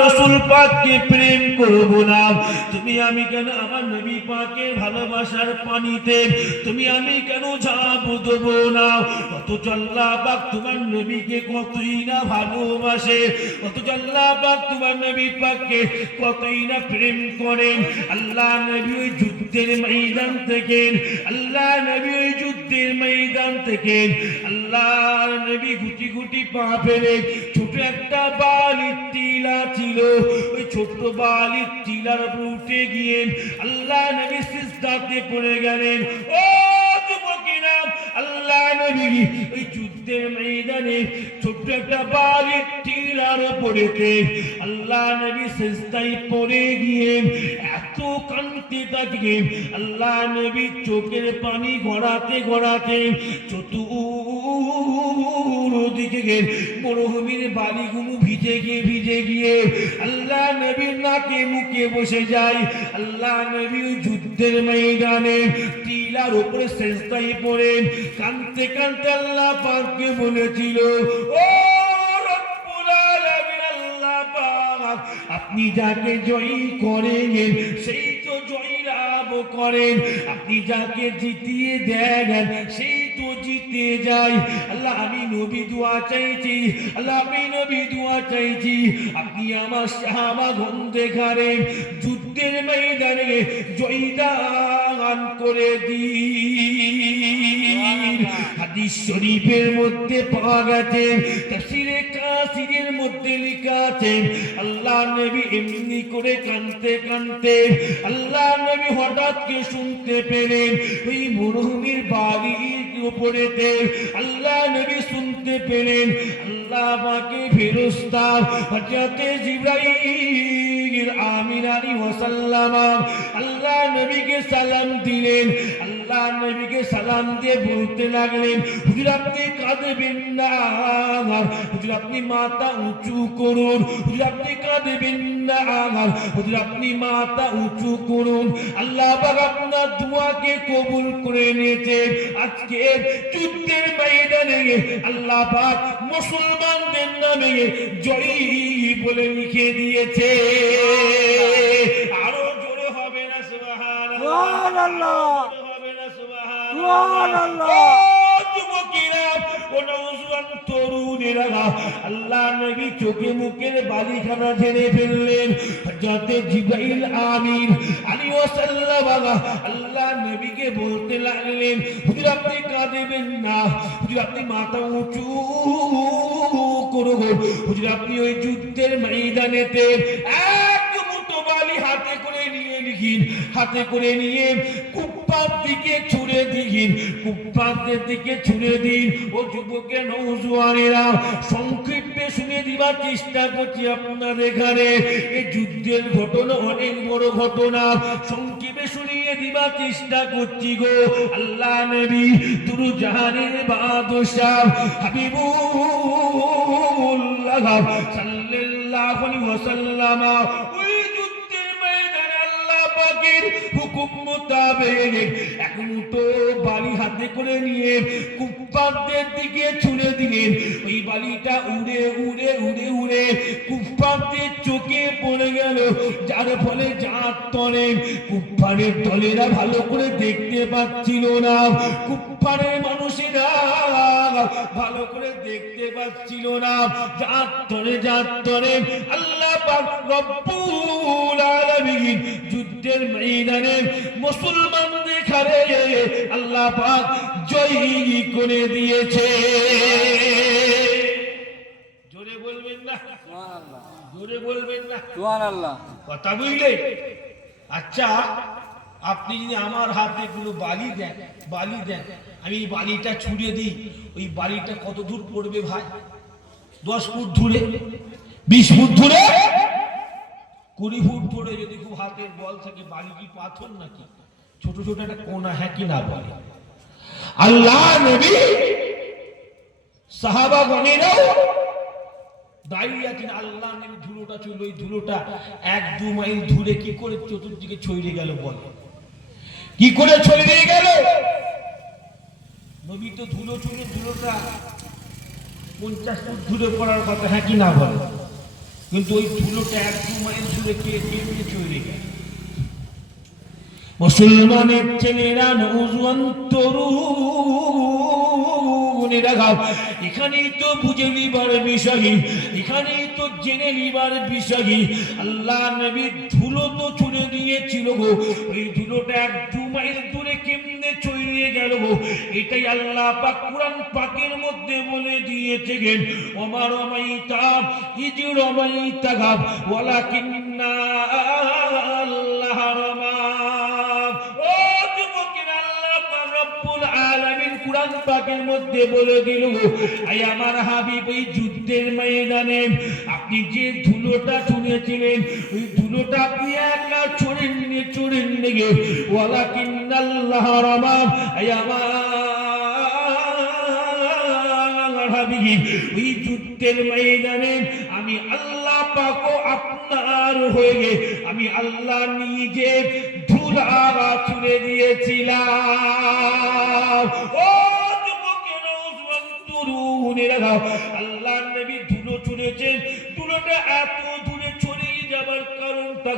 রাসূল পাককে প্রেম করব না? তুমি আমি কেন আমার নবী পাকের ভালোবাসার পানিতে তুমি আমি কেন ঝাঁপ দেব না? অথচ আল্লাহ পাক তোমার নবীকে কতই না ভালোবাসে, অথচ আল্লাহ পাক তোমার নবী পাককে কতই না প্রেম করেন। আল্লাহ নবী ওই যুদ্ধের ময়দান থেকে, আল্লাহ নবী ওই যুদ্ধের ময়দান থেকে আল্লাহ নবী গুটি গুটি পা ফেলে ছোট একটা বালির টিলা ছিল, ওই ছোট্ট বালির টিলার উপর উঠে গিয়ে আল্লাহ নবী সিজদাতে পড়ে গেলেন। ও যুবকেরা, আল্লাহ নবী ওই যুদ্ধের ময়দানে ছোট্ট একটা বালির টিলার উপরেতে আল্লাহ নবী সিজদায় পড়ে গিয়ে এত কাঁদতে থাকে, আল্লাহ নবী চোখের পানি গড়াতে গড়াতে চতুর্দিকে মরুভূমির বালিগুলো ভিজে গিয়ে আল্লাহ নবীর নাকে মুখে বসে যায়। আল্লাহ নবী যুদ্ধের ময়দানে টিলার উপরে সিজদায় পড়ে কাঁদতে কাঁদতে আল্লাহ পাককে বলেছিল, ও রব্বুল আলামিন, আল্লাহ পাক আপনি যাকে জয়ী করেন সেই তো জয়ী লাভ করেন, আপনি যাকে জিতিয়ে দেন সেই তো জিতে যায়। আল্লাহ আমি নবী দোয়া চাইছি, আল্লাহ আমি নবী দোয়া চাইছি, আপনি আমার সাহাবাগণ দেখারে যুদ্ধের ময়দানে জয়ী দান করে দিন। হাদিস শরীফের মধ্যে পাওয়া গেছে, তাফসীরে কাসিরের মধ্যে লেখা আছে, আল্লাহ নবী এমনি করে কাঁদতে কাঁদতে আল্লাহ নবী হঠাৎ কে শুনতে পেলেন ওই মরুভূমির বালির উপরেতে আল্লাহ নবী শুনতে পেলেন আল্লাহ পাকের ফেরেশতা হযরতে জিবরাইল আমিন আলাইহিস সালাম আল্লাহ নবীকে সালাম দিলেন। আল্লাহ নবীকে সালাম দিয়ে বলতে লাগলেন, হুজুর আপনি কাঁদবেন না, হুজুর আপনি মাথা উঁচু করুন, হুজুর আপনি কাঁদবেন না, হুজুর আপনি মাথা উঁচু করুন। আল্লাহ পাক আপনার দোয়াকে কবুল করে নিয়েছে। আজকে যুদ্ধের ময়দানে আল্লাহ পাক মুসলমানদের নামে জয়ী বলে লিখে দিয়েছে। আরো জোরে হবে না সুবহানাল্লাহ, সুবহানাল্লাহ, হবে না সুবহানাল্লাহ। যুবকেরা ও নওজোয়ান তরুণেরা, আল্লাহ নবী চোখে মুখের বালিখানা ঝেড়ে ফেললেন। হযরতে জিবরাইল আমিন আলাইহিস সালাম আল্লাহ নবীকে বলতে লাগলেন, হুজুর আপনি কাঁদবেন না, হুজুর আপনি মাথা উঁচু করুন, হুজুর আপনি ওই যুদ্ধের ময়দানেতে এক মুঠো বালি হাতে করে নিয়ে লিখিন, হাতে করে নিয়ে কুফার দিকে ছুড়ে দিন, কুফারদের দিকে ছুড়ে দিন। ও যুবকের নওজোয়ানেরা, সংক্ষেপে শুনে দিবার চেষ্টা করছি আপনার এখানে। এই যুদ্ধের ঘটনা অনেক বড় ঘটনা, সংক্ষেপে শুনিয়ে দিবার চেষ্টা করছি গো। আল্লাহ নবী দুরুজাহানের বাদশাহ হাবিবুল্লাহ সাল্লাল্লাহু আলাইহি ওয়াসাল্লাম ওই যুদ্ধের ময়দানে আল্লাহ পাকের হুকুম মোতাবেক এক মুঠো বালি হাতে করে নিয়ে কুফারদের দিকে ছুড়ে দিলেন। ওই বালিটা উড়ে উড়ে উড়ে উড়ে কুফারদের চোখে পড়ে গেল, যার ফলে জাত তলে কুফারের দলেরা ভালো করে দেখতে পাচ্ছিল না, কুফারের মানুষেরা ভালো করে দেখতে পাচ্ছিল না। জাত তলে আল্লাহ পাক রব্বুল আলামিন যুদ্ধের ময়দানে মুসলমানদের ঘরে আল্লাহ পাক জয়ী করে দিয়েছে। জোরে বলবেন না সুবহানাল্লাহ, জোরে বলবেন না সুবহানাল্লাহ, কথা বুঝলে? আচ্ছা, আপনি যদি আমার হাতে কোনো বালি দেন, আমি এই বালিটা ছুঁড়ে দিই, ওই বালিটা কত দূর পড়বে ভাই? 10 ফুট দূরে, 20 ফুট দূরে, 20 ফুট দূরে। যদি খুব হাতের বল থাকে, বালি কি পাথর নাকি? ছোট ছোট একটা কোনা, হ্যাঁ কি না বলে? আল্লাহ নবী সাহাবাগণেরাও দাঁড়িয়ে আছেন। আল্লাহ নবী ধুলোটা ছিল, ওই ধুলোটা 1-2 মাইল দূরে কি করে চতুর্দিকে ছড়িয়ে গেল বলে? কি করে ছড়িয়ে গেল? নবী তো ধুলো ছিল, ধুলোটা 50 ফুট দূরে পড়ার কথা, হ্যাঁ কি না বলে? কিন্তু ওই ধুলোটা 1-2 মাইল দূরে কে নিয়ে চলে গেল। মুসলমানের ছেলেরা, নওজোয়ান তরুণেরা, এখানেই তো বুঝে নিবার বিষয়, এখানেই তো জেনে নিবার বিষয়। আল্লাহ নবী ধুলো তো ছুঁড়ে দিয়েছিল গো, ওই ধুলোটা 1-2 মাইল দূরে কেমনে চলে গেল গো, এটাই আল্লাহ পাক কুরআন পাকের মধ্যে বলে দিয়েছে গেন, ওমা রমাইতা ইজ রমাইতা ওয়ালাকিন্না আল্লাহ রমা। কুরআন পাকের মধ্যে বলে দিল, আই আমার হাবিব, ওই যুদ্ধের ময়দানে আপনি যে ধুলোটা ছুঁড়েছিলেন, ওই ধুলোটা আপনি একা ছুঁড়েন গে, ওয়ালাকিন্নাল্লাহ রামা। আই আমার হাবিব, ওই যুদ্ধের ময়দানে আমি আল্লাহ পাক আপনার হয়ে গে, আমি আল্লাহ নিজে ধুলা ছুঁড়ে দিয়েছিলাম। ও যুবকেরা, নওজোয়ান তরুণেরা, আল্লাহর নবী ধুলো ছুঁড়েছেন, ধুলোটা এত দূরে ছড়িয়ে যাবার কারণটা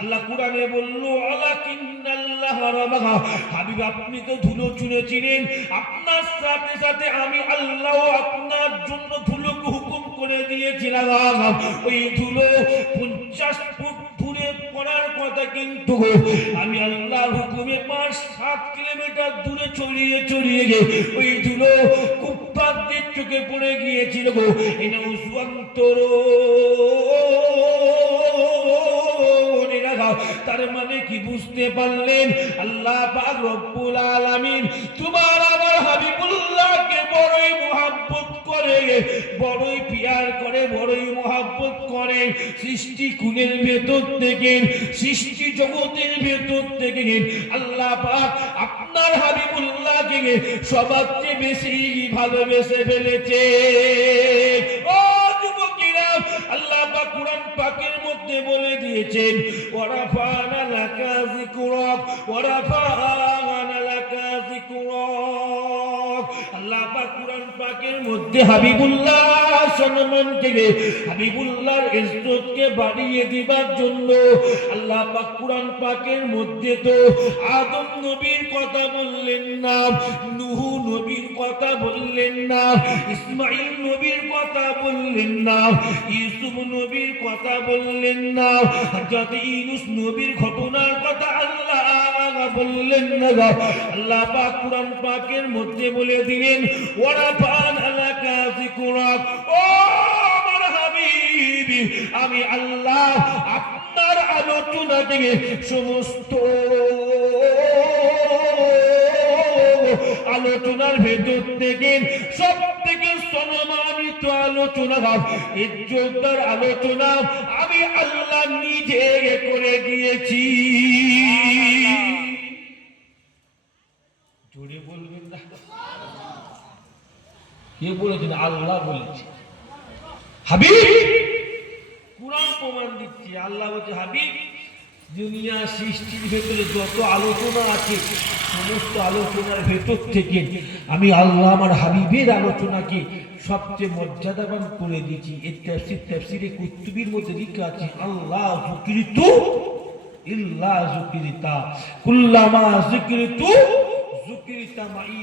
আল্লাহ কুরআনে বলল, আলাকিন্নাল্লাহ রামা। হাবিব, আপনি তো ধুলো ছুঁড়েছিলেন, আপনার সাথে সাথে আমি আল্লাহ আপনার জন্য ধুলোকে হুকুম করে দিয়েছিলাম। ওই ধুলো 50 ফুট দূরে পড়ার কথা, কিন্তু আমি আল্লাহর হুকুমে 5-7 কিলোমিটার দূরে ছড়িয়ে গে ওই ধুলো কুফফারদের চোখে পড়ে গিয়েছিল গো। এই নওজোয়ান তরুণেরা, তার মানে কি বুঝতে পারলেন? আল্লাহ পাক রব্বুল আলামিন তোমার আমার হাবিবুল্লাহকে বড়ই মুহাব্বত করে, বড়ই পিয়ার করে, বড়ই মুহাব্বত করে। সৃষ্টি কুলের ভেতর থেকে, সৃষ্টি জগতের ভেতর থেকে আল্লাহ পাক আপনার হাবিবুল্লাহকে সবার চেয়ে বেশি ভালোবেসে ফেলেছে। ও যুবকেরা, আল্লাহ পাক কুরআন পাকের মধ্যে বলে দিয়েছেন, ওয়ারাফানা লাকা যিকরাক, ওয়ারাফানা লাকা যিকরাক। আল্লাহ পাক কুরআন পাকের মধ্যে হাবিবুল্লাহ সম্মানকে, হাবিবুল্লাহর ইজ্জতকে বাড়িয়ে দিবার জন্য আল্লাহ পাক কুরআন পাকের মধ্যে তো আদম নবীর কথা বললেন না, নূহ নবীর কথা বললেন না, ইসমাঈল নবীর কথা বললেন না, ইউসুফ নবীর কথা বললেন না, হযরত ইউনূস নবীর ঘটনার কথা আল্লাহ বললেন না। আল্লাহ পাক কুরআন পাকের মধ্যে বলে দিলেন, ওয়ারাফানা লাকা যিকরাক। ও আমার হাবিব, আমি আল্লাহ আপনার আলোচনা থেকে সমস্ত আলোচনার ভেতর থেকে সব থেকে সম্মানিত আলোচনা, ইজ্জতদার আলোচনা আমি আল্লাহ নিজে করে দিয়েছি। জোরে বলবেন না? কে বলেছেন? আল্লাহ বলেছে। হাবিব, কুরআন প্রমাণ দিচ্ছে। আল্লাহ বলছে, হাবিব, দুনিয়া সৃষ্টির ভেতরে যত আলোচনা আছে, সমস্ত আলোচনার ভেতর থেকে আমি আল্লাহ আমার হাবিবের আলোচনাকে সবচেয়ে মর্যাদাবান করে দিয়েছি। এর তাফসীরে কুতুবির মধ্যে লেখা আছে, আল্লাহ যুকিরিতু ইল্লা যুকিরিতা, কুল্লামা যুকিরিতু যুকিরিতা মাই।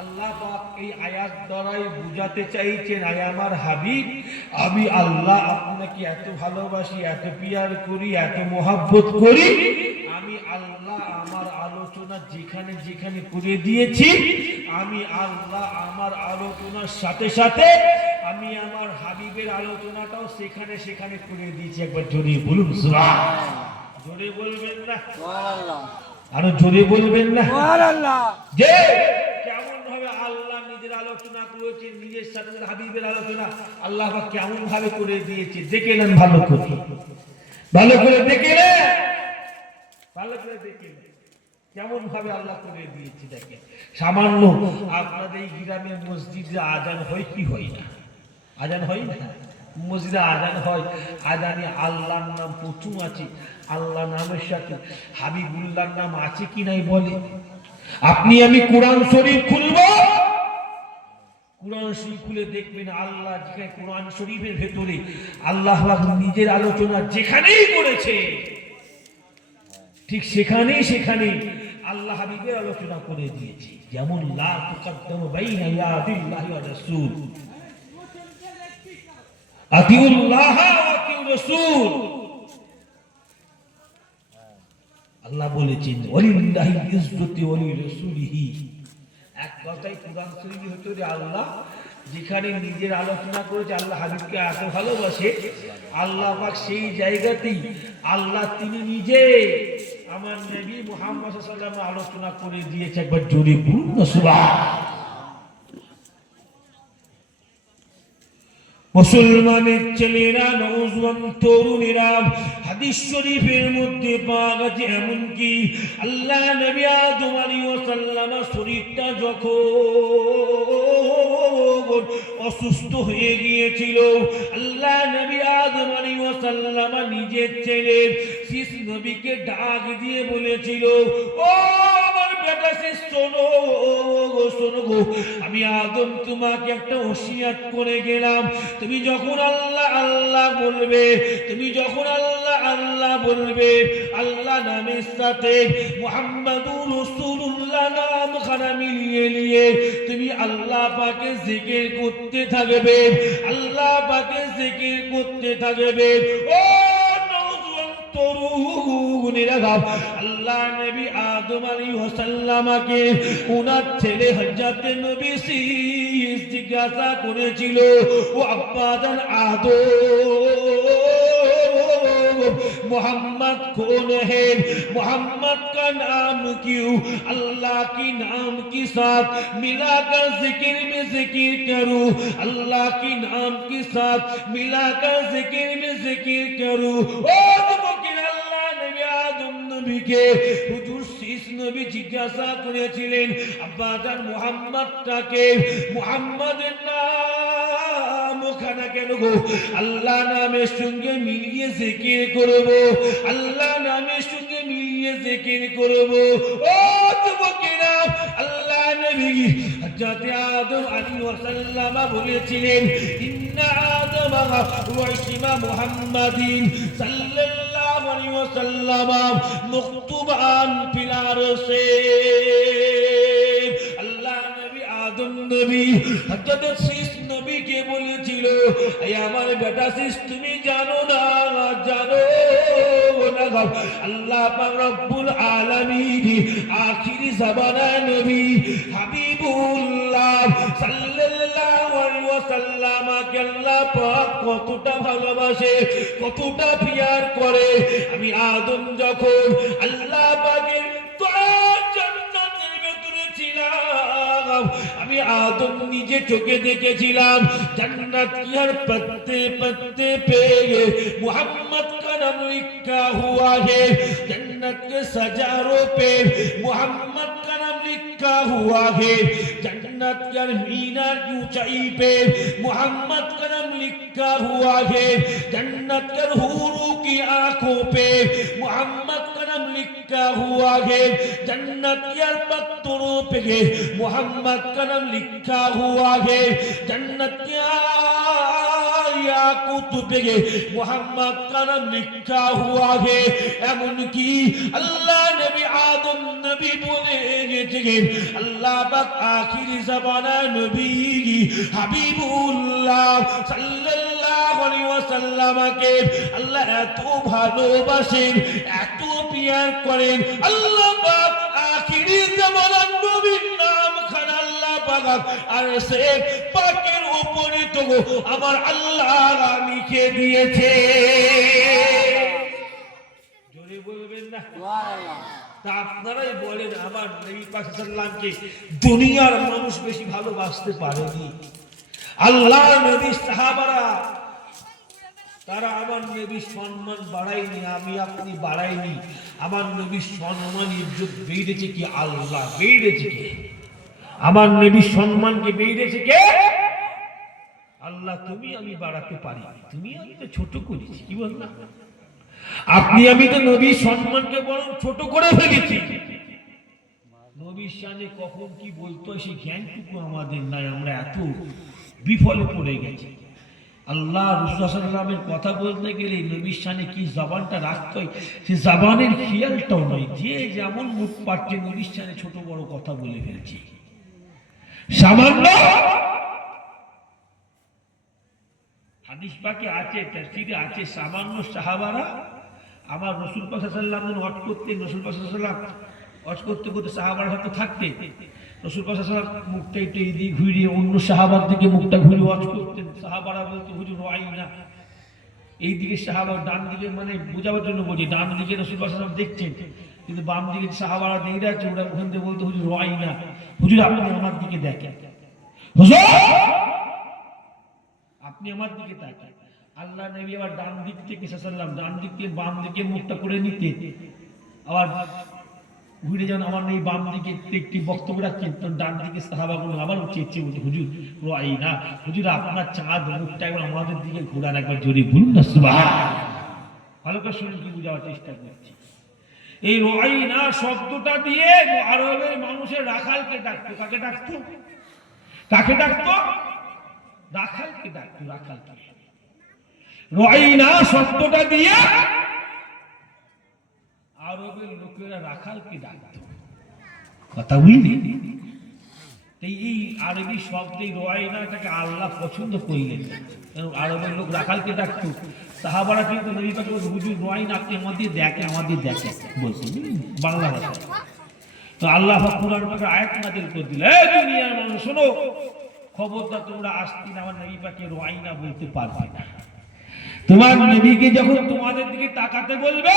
আল্লাহ পাক এই আয়াত দ্বারাই বুঝাতে চাইছেন, আয় আমার হাবিব, আমি আল্লাহ আপনাকে এত ভালোবাসি, এত পিয়ার করি, এত মোহাব্বত করি। আমি আল্লাহ আমার আলোচনা যেখানে যেখানে করে দিয়েছি, আমি আল্লাহ আমার আলোচনার সাথে সাথে আমি আমার হাবিবের আলোচনাটাও সেখানে সেখানে করে দিয়েছি। একবার জোরে বলুন সুবহানাল্লাহ। জোরে বলবেন না? সুবহানাল্লাহ। আরো জোরে বলবেন না? সুবহানাল্লাহ। যে কেমন ভাবে আল্লাহ নিজের আলোচনা করেছেন, নিজের সাথে হাবিবের আলোচনা আল্লাহ পাক কেমন ভাবে করে দিয়েছে দেখে নেন, ভালো করে, ভালো করে দেখে নেন, ভালো করে দেখে নেন কেমন ভাবে আল্লাহ করে দিয়েছে। দেখেন, সামান্য আপনাদের এই গ্রামের মসজিদে আজান হয় কি হয় না? আজান হয় না? মসজিদে আজান হয়, আজানে আল্লাহর নাম প্রচুর আছে। আল্লাহ নামের সাথে হাবিবুল্লাহর নাম আছে কি নাই বলে? আপনি আমি কোরআন শরীফ খুলবো, কুরআন শরীফ খুলে দেখবেন আল্লাহ যেখানে কুরআন শরীফের ভেতরে আল্লাহ নিজের আলোচনা যেখানেই করেছে ঠিক সেখানেই আল্লাহ হাবিবের আলোচনা করে দিয়েছে। যেমন লা তুকাদ্দামু বাইনা ইয়াদিল্লাহি ওয়া রাসূল, আতিউল্লাহ ওয়া আতিউর রাসূল। আল্লাহ বলেছেন ওয়ালিল্লাহিল ইজ্জতু ওয়া লিরাসূলিহি। এক কথায় কুরআন শরীফের ভিতরে আল্লাহ যেখানে নিজের আলোচনা করেছে, আল্লাহ হাবিবকে এত ভালোবাসে, আল্লাহ পাক সেই জায়গাতেই আল্লাহ তিনি নিজে আমার নবী মুহাম্মদ সাল্লাল্লাহু আলাইহি ওয়াসাল্লাম আলোচনা করে দিয়েছে। একবার জোরে বলুন না সুবহান। মুসলমানের ছেলেরা, নওজওয়ান তরুণেরা, হাদিস শরীফের মধ্যে পাওয়া গেছে এমনকি আল্লাহ নবী আদম আলাইহিস সালাম শরীরটা যখন অসুস্থ হয়ে গিয়েছিল, আল্লাহ নবী আদম আলাইহিস সালাম নিজের ছেলে শীষ নবীকে ডাক দিয়ে বলেছিল, ও আমার বেটা শীষ, শোনো গো, আমি আদম তোমাকে একটা ওসিয়ত করে গেলাম। তুমি যখন আল্লাহ আল্লাহ বলবে, আল্লাহ নামের সাথে মুহাম্মাদুর রাসূলুল্লাহ নামখানা মিলিয়ে নিয়ে তুমি আল্লাহ পাকে জিকির করতে থাকবে, ও তরুণেরা, আল্লাহ নবী আদম আলাইহিস সালামকে ওনার ছেলে হযরত নবী শীষ জিজ্ঞাসা করেছিল, ও আব্বাজান आदम मोहम्मद कौन है, मोहम्मद का नाम क्यों अल्लाह की नाम के साथ मिलाकर जिक्र में जिक्र करूं, अल्लाह की नाम के साथ मिलाकर जिक्र में जिक्र करूं। ओ আল্লাহ নবী আদম নবীকে হুজুর শীষ নবী জিজ্ঞাসা করেছিলেন, আব্বাজান মুহাম্মদটাকে, মুহাম্মাদের নাম ওখানে কেন গো? আল্লাহ নামের সঙ্গে মিলিয়ে জিকির করব, আল্লাহ নামের সঙ্গে মিলিয়ে জিকির করব। ও যুবকেরা, আল্লাহ নবী হযরত আদম আলাইহিস সালাম বলেছিলেন, ইন্না আদম ওয়া ইসমা মুহাম্মাদিন সাল্লাল্লাহু আলাইহি ওয়াসাল্লাম মুকতুবান ফিল আরশে। আল্লাহ নবী আদম নবী হযরত শীষ নবীকে বলেছিল, এই আমার বেটা শীষ, তুমি জানো না আল্লাহ পাক রব্বুল আলামিন আখিরি জামানার নবী হাবিবুল্লাহ সাল্লাল্লাহু আলাইহি ওয়াসাল্লামকে আল্লাহ পাক কতটা ভালোবাসে, কতটা প্যার করে। আমি আদম যখন আল্লাহ পাকের জান্নাতের ভিতরে ছিলাম, আমি আদম নিজে চোখে দেখেছিলাম জান্নাত কি আর পত্তে পত্ते पे मोहम्मद का नाम लिखा हुआ है, जन्नत के सजारों पे मोहम्मद का नाम लिखा हुआ है, जन्नत के मीनार की ऊंचाई पे मोहम्मद का नाम लिखा हुआ है, जन्नत के हूरों की आंखों पे मोहम्मद का नाम लिखा हुआ है, जन्नत के पत्थरों पे मोहम्मद का नाम लिखा हुआ है, जन्नत के कुतुबे मोहम्मद का नाम लिखा हुआ है। एमनकी अल्लाह नबी आदम नबी बोले गए, अल्लाह पाक आखिरी ज़माना नबी हबीबुल्लाह सल्लल्लाहु अलैहि वसल्लम के अल्लाह एतो ভালোবাসেন, এত প্যার করেন। আল্লাহ পাক আখেরি জামানার নবীর নাম খানা আল্লাহ পাক আর সে পাকের উপরে তো আমার আল্লাহ লিখে দিয়েছে। জোরে বলবেন না সুবহানাল্লাহ। তা আপনারাই বলেন, আমার নবী পাক সাল্লাল্লাহু আলাইহি ওয়াসাল্লামকে দুনিয়ার মানুষ বেশি ভালোবাসতে পারেনি। আল্লাহ নবী সাহাবারা তারা আমার নবীর সম্মান বাড়ায়নি, আমি আপনি বাড়াইনি। আমার নবীর সম্মান ইজ্জত বেড়েছে কি? আল্লাহ বেড়েছে কে? আমার নবীর সম্মানকে বেড়েছে কে? আল্লাহ। তুমি আমি বাড়াতে পারি, তুমি আমি তো ছোট করেছি, কি বললাম? আপনি আমি তো নবীর সম্মানকে বরং ছোট করে ফেলেছি। নবীর শানে কখন কি বলতে হয় সেই জ্ঞানটুকু আমাদের নাই, আমরা এত বিফলে পড়ে গেছি। আল্লাহ রাসূল সাল্লাল্লাহু কথা বলতে গেলে নবীর শানে কি জবানটা রাখতে হয় সে জবানের খেয়ালটাও নয়, যে যেমন মুখ পাচ্ছে নবীর শানে ছোট বড় কথা বলে ফেলছি। সামান্য হাদিস পাকে আছে, তাফসীরে আছে, সামান্য সাহাবারা আমার রাসূল পাক সাল্লাল্লাহু আলাইহি ওয়াসাল্লাম ওয়াজ করতেন, রাসূল পাক সাল্লাল্লাহু আলাইহি ওয়াসাল্লাম ওয়াজ করতে করতে সাহাবারা সাথে থাকতেন, রাসূল পাক সাল্লাল্লাহু আলাইহি ওয়াসাল্লাম মুখটা একটু এদিকে ঘুরিয়ে অন্য সাহাবার দিকে মুখটা ঘুরিয়ে ওয়াজ করতেন। সাহাবারা বলতো হুজুর রাইনা, এইদিকে সাহাবা ডান দিকে মানে বোঝাবার জন্য বলছি, ডান দিকে রাসূল পাক সাল্লাল্লাহু আলাইহি ওয়াসাল্লাম দেখছেন, কিন্তু বাম দিকে সাহাবারা দেখে আছে, ওরা ওখান থেকে বলতো হুজুর রাইনা, হুজুর আপনি আমার দিকে দেখেন, হুজুর আপনি আমার দিকে তাকান। আল্লাহ নবী আবার ডান দিক থেকে সাল্লাম ডান দিক থেকে বাম দিকে মুখটা করে নিতে, আবার ঘুরে যান আমার নেই বাম দিকে একটি বক্তব্য রাখছেন, ডান দিকে সাহাবাগুলো আবার চেয়েছে বলছে হুজুর রাইনা, হুজুর আপনার চাঁদ মুখটা একবার আমাদের দিকে ঘোরান, একবার জোরে বলুন না সুবহানাল্লাহ। ভালো করে শুনুন, কি বোঝাবার চেষ্টা করছি। এই রাইনা শব্দটা দিয়ে আরবের মানুষের রাখালকে ডাকতো। কাকে ডাকতো? কাকে ডাকতো? রাখালকে ডাকতো, রাখালকে। রাইনা শব্দটা দিয়ে আরবের লোকেরা রাখালকে ডাকতো। কথা বুঝলি? এই আরবি শব্দে রাইনাটাকে আল্লাহ পছন্দ করলেন, আরবের লোক রাখালকে ডাকতো। সাহাবারা কিন্তু নবী পাক বলতো হুজুর রাইনা আপনি আমাদের দেখেন, আমাদের দেখেন বলতো বাংলা ভাষা। তো আল্লাহ পাক কুরআন পাকে আয়াত নাযিল করে দিলেন, এই দুনিয়ার মানুষ শোনো, খবরদার তোমরা আস্তিন আমার নবী পাকে রাইনা বলতে পারবে না। তোমার নবীকে যখন তোমাদের দিকে তাকাতে বলবে,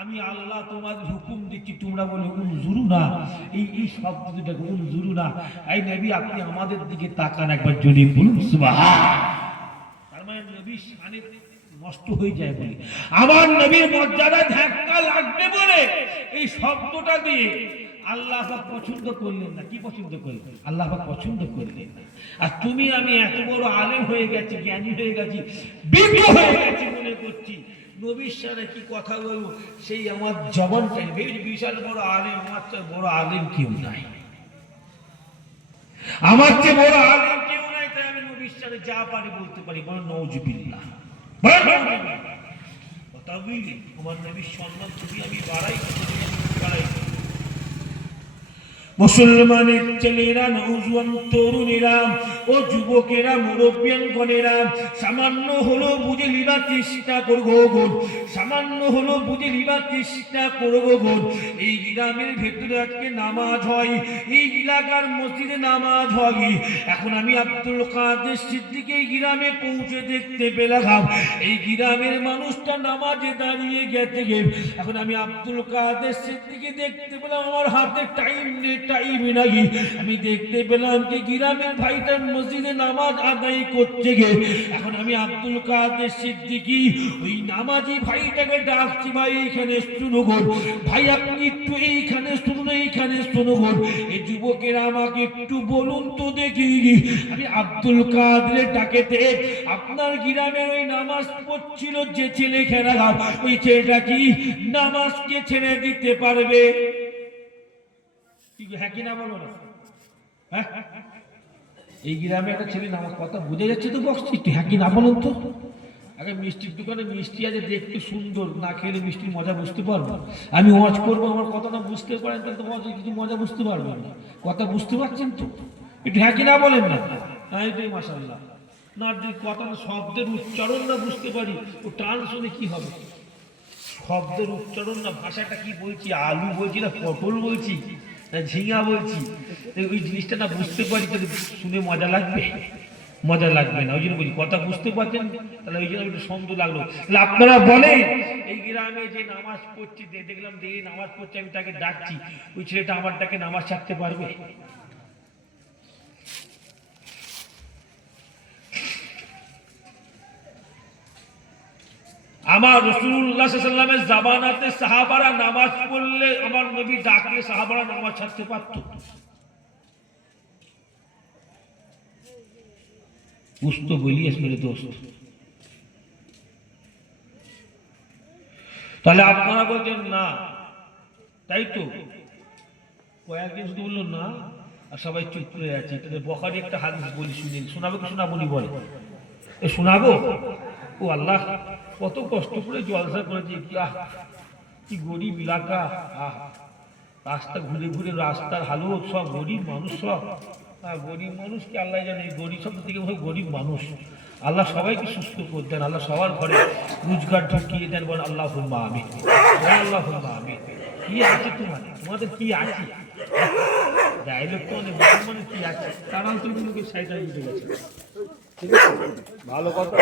আমি আল্লাহ তোমাদের হুকুম দিচ্ছি, তোমরা বলে উনজুরু না, এই শব্দ দুটাকে উনজুরু না, এই নবী আপনি আমাদের দিকে তাকান, একবার জোরে বলুন সুবহানাল্লাহ। তার মানে নবীর শানে নষ্ট হয়ে যায় বলে, আমার নবীর মর্যাদা ধাক্কা লাগবে বলে এই শব্দটা দিয়ে আল্লাহ পাক পছন্দ করলেন না। কি পছন্দ করলেন? আল্লাহ পাক পছন্দ করলেন না। আর তুমি আমি এত বড় আলেম হয়ে গেছি, জ্ঞানী হয়ে গেছি, বিজ্ঞ হয়ে গেছি মনে করছি নবীর সাথে কি কথা বলবো সেই আমার জবানটাই বিশাল বড় আলেম, আমার চেয়ে বড় আলেম কেউ নাই, আমার চেয়ে বড় আলেম কেউ নাই, তাই আমি নবীর সাথে যা পারি বলতে পারি। বড় নওজুবিল্লাহ, কথা বুঝলি? আমার নবীর সম্মান যদি আমি বাড়াই, মুসলমানের ছেলেরা, নওজোয়ান তরুণেরা ও যুবকেরা, মুরব্বিয়ানগণেরা সামান্য হলো বুঝে নিবার চেষ্টা করবো গুণ, সামান্য হলো বুঝে নিবার চেষ্টা করবো গুণ। এই গ্রামের ভেতরে আজকে নামাজ হয়, এই এলাকার মসজিদে নামাজ হয়। এখন আমি আব্দুল কাদের সিদ্দিকী এই গ্রামে পৌঁছে দেখতে পেলাম এই গ্রামের মানুষটা নামাজে দাঁড়িয়ে গেছে। এখন আমি আব্দুল কাদের সিদ্দিকী দেখতে পেলাম আমার হাতে টাইম নেই, আমি দেখতে পেলাম যে গ্রামের ভাইটা মসজিদে নামাজ আদায় করছে গে। এখন আমি আব্দুল কাদের সিদ্দিকী ওই নামাজি ভাইটাকে ডাকছি, ভাই এইখানে শুনো গো, ভাই আপনি একটু এইখানে শুনুন, এইখানে শুনো গো। এই যুবকেরা আমাকে একটু বলুন তো দেখি, আমি আব্দুল কাদের ডাকেতে আপনার গ্রামের ওই নামাজ পড়ছিল যে ছেলে খেলা, ওই ছেলেটা কি নামাজকে ছেড়ে দিতে পারবে? হ্যাঁ কি না বলো না? এই গ্রামে একটা ছেলে নামাজ, কথা বুঝে যাচ্ছে তো বক্স, একটু হ্যাঁ কি না বলুন তো। আগে মিষ্টির দোকানে মিষ্টি আছে দেখতে সুন্দর, না খেলে মিষ্টির মজা বুঝতে পারবো। আমি ওয়াজ করবো, আমার কথাটা বুঝতে পারেন তাহলে তো কিছু মজা বুঝতে পারবেন না। কথা বুঝতে পারছেন তো? একটু হ্যাঁ কি না বলেন না? এটাই মাশাআল্লাহ। না যদি কথা শব্দের উচ্চারণ না বুঝতে পারি, ও টান শুনে কি হবে? শব্দের উচ্চারণ না, ভাষাটা কি বলছি, আলু বলছি না পটল বলছি না ঝিঙা বলছি, ওই জিনিসটা না বুঝতে পারি তাহলে শুনে মজা লাগবে? মজা লাগবে না। ওই জন্য বলছি কথা বুঝতে পারছেন, তাহলে ওই জন্য একটু সুন্দর লাগলো। তাহলে আপনারা বলেন এই গ্রামে যে নামাজ পড়ছি, দেখলাম দেখে নামাজ পড়ছে, আমি তাকে ডাকছি, ওই ছেলেটা আমার ডাকে নামাজ ছাড়তে পারবে? আমার রাসূলুল্লাহ সাল্লাল্লাহু আলাইহি ওয়াসাল্লামের জামানাতে সাহাবারা নামাজ পড়লে, আমার নবী ডাকলে সাহাবারা নামাজ ছাড়তে পারত? বুঝতো বলিস মেরে দোস্ত। তাহলে আপনারা বলছেন না, তাই তো কয়েকদিন শুধু বললো না, আর সবাই চুপ করে আছে। তাদের বখারি একটা হাদিস বলি, শুনে শোনাবো কি শোনাবো নি বলে? এ শোনাবো? ও আল্লাহ, কত কষ্ট করে জলসা করেছি, কি গরিব এলাকা। রাস্তা ঘুরে ঘুরে রাস্তার হালত, সব গরিব মানুষ, সব গরিব মানুষ কি আল্লাহ জানে, গরিব শব্দ থেকে গরিব মানুষ। আল্লাহ সবাইকে সুস্থ করে দেন, আল্লাহ সবার ঘরে রোজগার ঢুকিয়ে দেন, বলেন আল্লাহ আমি, আল্লাহ আমি। কি আছে তোমাদের কি আছে? ডায়লগ তো অনেক, মুসলমানের কি আছে, তারাও তো কিন্তু সাইডে উঠে গেছে। ঠিক আছে, ভালো কথা,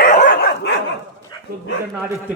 না দেখতে